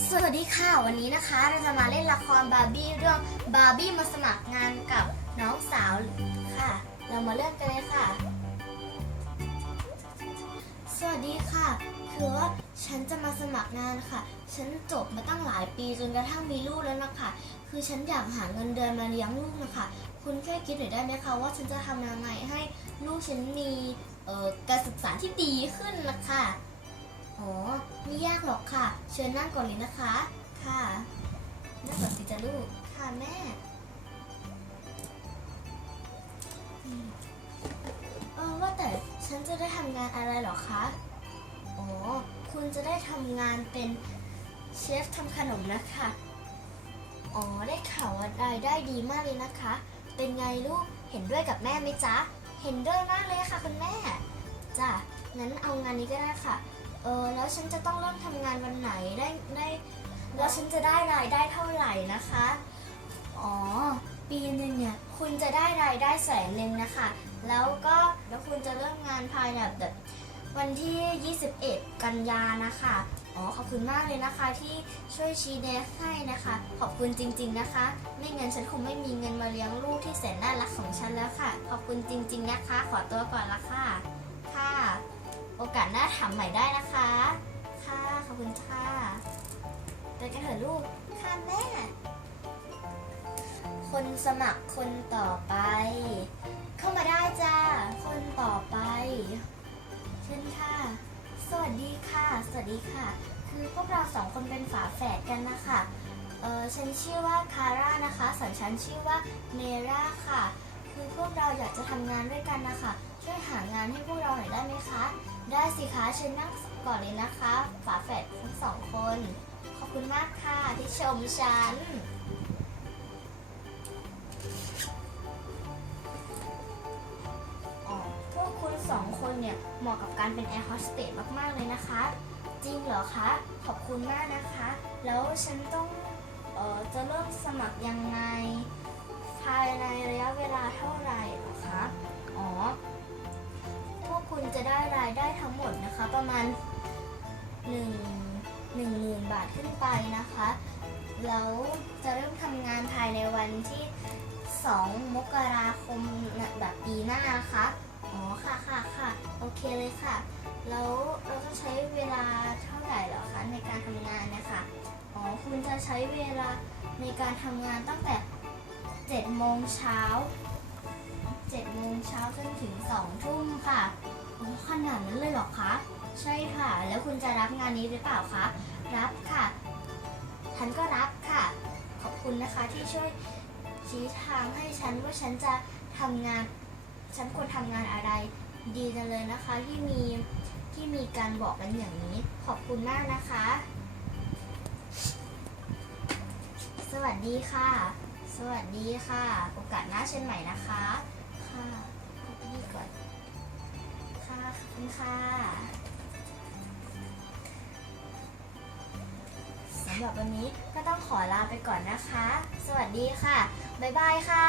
สวัสดีค่ะ วันนี้นะคะเราจะมาเล่นละครบาร์บี้เรื่องบาร์บี้มาสมัครงานกับน้องสาวค่ะ เรามาเริ่มกันเลยค่ะ สวัสดีค่ะ คือว่าฉันจะมาสมัครงานค่ะ ฉันจบมาตั้งหลายปีจนกระทั่งมีลูกแล้วนะคะคือฉันอยากหาเงินเดือนมาเลี้ยงลูกนะคะคุณแค่คิดหน่อยได้ไหมคะว่าฉันจะทำยังไงให้ลูกฉันมีการศึกษาที่ดีขึ้นนะคะ อ๋อ ไม่ยากหรอกค่ะ เชิญนั่งก่อนเลยนะคะ ค่ะ นั่งก่อนสิจ้ะลูก ค่ะแม่เออว่าแต่ฉันจะได้ทำงานอะไรหรอคะ อ๋อ คุณจะได้ทำงานเป็นเชฟทำขนมนะคะ อ๋อ ได้ข่าวว่ารายได้ดีมากเลยนะคะ เป็นไงลูก เห็นด้วยกับแม่ไหมจ๊ะ เห็นด้วยมากเลยค่ะคุณแม่ จ้ะ งั้นเอางานนี้ก็ได้ค่ะ เออแล้วฉันจะต้องเริ่มทำงานวันไหนได้ได้แล้วฉันจะได้รายได้เท่าไหร่นะคะ อ๋อ ปีหนึ่งเนี่ยคุณจะได้รายได้แสนหนึ่งนะคะ แล้วก็แล้วคุณจะเริ่มงานภายในแบบวันที่ 21 กันยานะคะ อ๋อ ขอบคุณมากเลยนะคะที่ช่วยชี้แนะให้นะคะ ขอบคุณจริง ๆนะคะ ไม่งั้นฉันคงไม่มีเงินมาเลี้ยงลูกที่แสนน่ารักของฉันแล้วค่ะ ขอบคุณจริง ๆ นะคะ ขอตัวก่อนละค่ะ ค่ะ โอกาสหน้าถามใหม่ได้นะคะ ค่ะ ขอบคุณค่ะไปกันเถอะลูก ค่ะแม่ คนสมัครคนต่อไป เข้ามาได้จ้า คนต่อไป เชิญค่ะ สวัสดีค่ะ สวัสดีค่ะ คือพวกเราสองคนเป็นฝาแฝดกันนะคะ เออฉันชื่อว่าคาร่านะคะ ส่วนฉันชื่อว่าเมราค่ะ คือพวกเราอยากจะทำงานด้วยกันนะคะ ช่วยหางานให้พวกเราหน่อยได้ไหมคะ ได้สิคะเชิญนั่งก่อนเลยนะคะ ฝาแฝดทั้งสองคน ขอบคุณมากค่ะที่ชมฉัน พวกคุณสองคนเนี่ย เหมาะกับการเป็นแอร์โฮสเตสมาก ๆ เลยนะคะ จริงเหรอคะ ขอบคุณมากนะคะ แล้วฉันต้องเออจะเริ่มสมัครยังไง ภายในระยะเวลาเท่าไหร่หรอ ได้ทั้งหมดนะคะ ประมาณ1 1 0 0 0 0 บาทขึ้นไปนะคะ แล้วจะเริ่มทำงานภายในวันที่ 2 มกราคมแบบปีหน้านะคะอ๋อค่ะค่ะค่ะโอเคเลยค่ะ แล้วเราจะใช้เวลาเท่าไหร่เหรอคะในการทำงานนะคะอ๋อคุณจะใช้เวลาในการทำงานตั้งแต่7โมงเช้า7โมงเช้าจนถึง2ทุ่มค่ะ ขนาดนั้นเลยเหรอคะ ใช่ค่ะ แล้วคุณจะรับงานนี้หรือเปล่าคะ รับค่ะฉันก็รับค่ะ ขอบคุณนะคะที่ช่วยชี้ทางให้ฉันว่าฉันจะทำงาน ฉันควรทำงานอะไร ดีจังเลยนะคะที่มีที่มีการบอกกันอย่างนี้ ขอบคุณมากนะคะ สวัสดีค่ะ สวัสดีค่ะ โอกาสหน้าเช่นใหม่นะคะ ค่ะ ค่ะสำหรับวันนี้ก็ต้องขอลาไปก่อนนะคะ สวัสดีค่ะ บ๊ายบายค่ะ